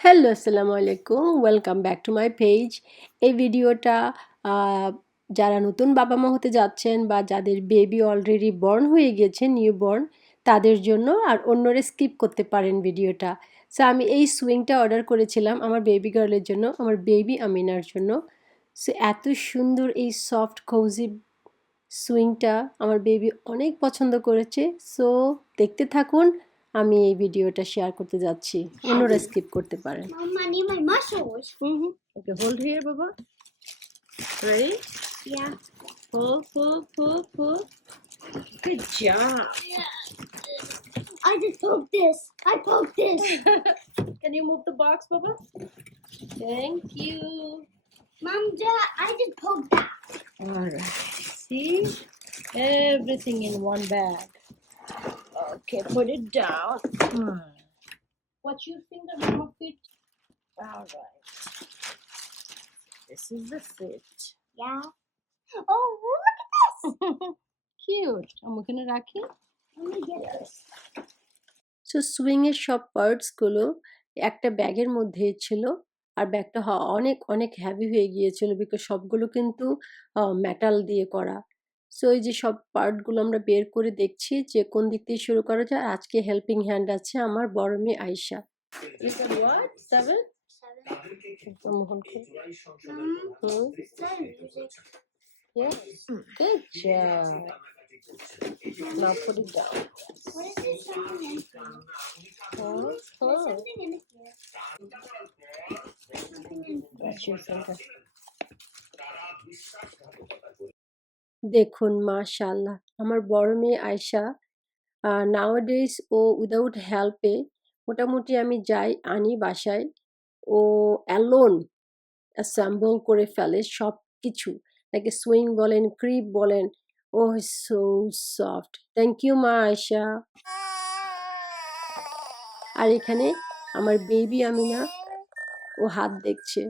Hello আসসালামু আলাইকুম welcome back to my page এই ভিডিওটা যারা নতুন বাবা মা হতে যাচ্ছেন বা যাদের বেবি অলরেডি বর্ন হয়ে গিয়েছে নিউ বর্ন তাদের জন্য আর অন্যরা স্কিপ করতে পারেন ভিডিওটা সো আমি এই সুইংটা অর্ডার করেছিলাম আমার বেবি গার্লের জন্য, আমার বেবি আমিনার জন্য। সো এত সুন্দর এই সফট কৌজি সুইংটা আমার বেবি অনেক পছন্দ করেছে। সো দেখতে থাকুন। আমি এই ভিডিওটা শেয়ার করতে যাচ্ছি অন্যরা স্কিপ করতে পারেন muscles. Okay, here, Baba. Ready? Yeah. Pull, pull, pull, pull. Good job. I just poked this. I poked this. Can you move the box, Baba? Thank you. Mom, Dad, I just poked that. All right. See? Everything in one bag. Okay, put it down. Hmm. Watch your finger, Mama fit. All right. This is the fit. Yeah. Oh, look at this. Cute. I'm gonna রাখি Let me get this. So সুইংয়ের সব পার্টসগুলো একটা ব্যাগের মধ্যে ছিল আর ব্যাগটা অনেক অনেক হ্যাভি হয়ে গিয়েছিল বিকজ সবগুলো কিন্তু মেটাল দিয়ে করা সো এই যে সব পার্টগুলো আমরা বের করে দেখছি যে কোন দিক থেকে শুরু করা যায় আজকে হেল্পিং হ্যান্ড আছে আমার বড় মেয়ে আয়সা Yeah. Good Oh, oh. That's your center. দেখুন মাশাআল্লাহ আমার বড় মেয়ে আয়শা নাওয়াডেজ ও উইদাউট হেল্পে মোটামুটি আমি যাই, আনি বাসায়। ও অ্যালোন অ্যাসেম্বল করে ফেলে সব কিছু তাকে সুইং বলেন ক্রিপ বলেন, ও সো সফট থ্যাংক ইউ মা আয়শা। আর এখানে আমার বেবি আমিনা, ও হাত দেখছে।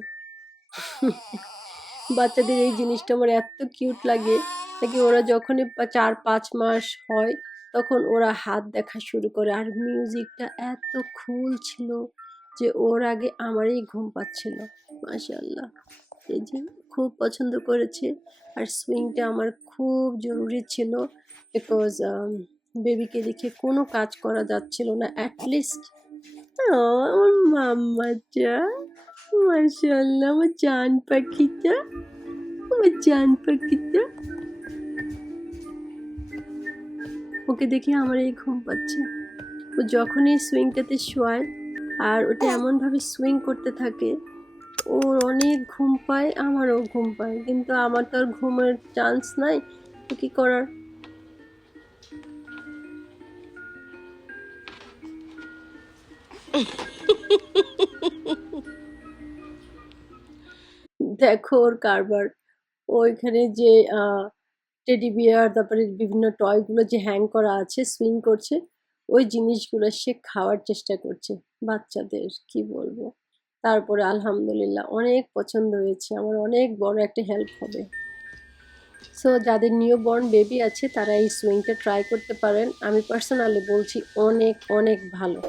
বাচ্চাদের এই জিনিসটা আমার এত কিউট লাগে। নাকি ওরা যখনই চার পাঁচ মাস হয়, তখন ওরা হাত দেখা শুরু করে। আর মিউজিকটা এত খুল ছিল যে ওর আগে আমারই ঘুম পাচ্ছিল মাশাল্লাহ এই যে খুব পছন্দ করেছে। আর সুইংটা আমার খুব জরুরি ছিল বিকজ বেবিকে দেখে কোনো কাজ করা যাচ্ছিল না অ্যাটলিস্ট আমার মাম্মাটা মাশাল্লাহ আমার চান পাখিটা, আমার চান পাখিটা। ওকে দেখে আমার এই ঘুম পাচ্ছে। ও যখনই সুইংটাতে শোয়ায় আর ওটা এমনভাবে সুইং করতে থাকে, ওর অনেক ঘুম পায়, আমারও ঘুম পায়। কিন্তু আমার তো আর ঘুমের চান্স নাই, তো কী করার? দেখো ওর কারবার। ওইখানে যে টেডি বিয়ার তারপরে বিভিন্ন টয়গুলো যে হ্যাং করা আছে সুইং করছে, ওই জিনিসগুলো সে খাওয়ার চেষ্টা করছে বাচ্চাদের, কি বলব? তারপরে আলহামদুলিল্লাহ অনেক পছন্দ হয়েছে, আমার অনেক বড় একটা হেল্প হবে। সো যাদের নিউ বর্ন বেবি আছে, তারা এই সুইংটা ট্রাই করতে পারেন। আমি পার্সোনালি বলছি অনেক অনেক ভালো।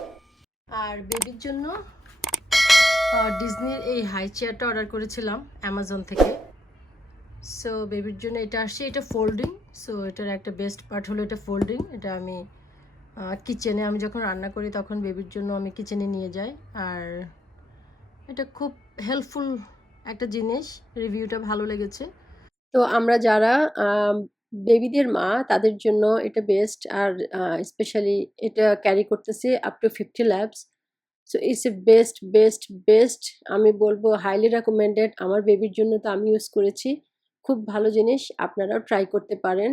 আর বেবির জন্য ডিজনির এই হাই চেয়ারটা অর্ডার করেছিলাম অ্যামাজন থেকে। সো বেবির জন্য এটা আসছে, এটা ফোল্ডিং সো এটার একটা বেস্ট পার্ট হলো এটা ফোল্ডিং এটা আমি কিচেনে আমি যখন রান্না করি তখন বেবির জন্য আমি কিচেনে নিয়ে যাই। আর এটা খুব হেল্পফুল একটা জিনিস রিভিউটা ভালো লেগেছে। তো আমরা যারা বেবিদের মা, তাদের জন্য এটা বেস্ট আর স্পেশালি এটা ক্যারি করতেছে up to fifty lbs so it's a best best best আমি বলব হাইলি রেকমেন্ডেড আমার বেবির জন্য তো আমি ইউজ করেছি। খুব ভালো জিনিস আপনারাও ট্রাই করতে পারেন।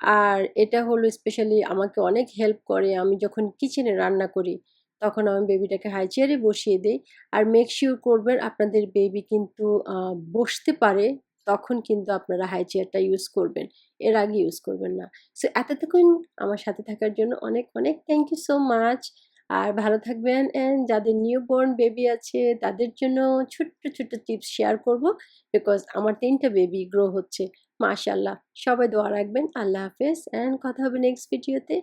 আর এটা হলো স্পেশালি আমাকে অনেক হেল্প করে। আমি যখন কিচেনে রান্না করি, তখন আমি বেবিটাকে হাই চেয়ারে বসিয়ে দিই। আর মেক শিওর করবেন আপনাদের বেবি কিন্তু বসতে পারে, তখন কিন্তু আপনারা হাই চেয়ারটা ইউজ করবেন। এর আগে ইউজ করবেন না। সো এতটুকুন আমার সাথে থাকার জন্য অনেক অনেক থ্যাংক ইউ সো মাচ আর ভালো থাকবেন অ্যান্ড যাদের নিউ বর্ন বেবি আছে, তাদের জন্য ছোট্ট ছোট্ট টিপস শেয়ার করব বিকজ আমার তিনটা বেবি গ্রো হচ্ছে মাশাল্লাহ সবাই দোয়া রাখবেন, আল্লাহ হাফেজ অ্যান্ড কথা হবে নেক্সট ভিডিওতে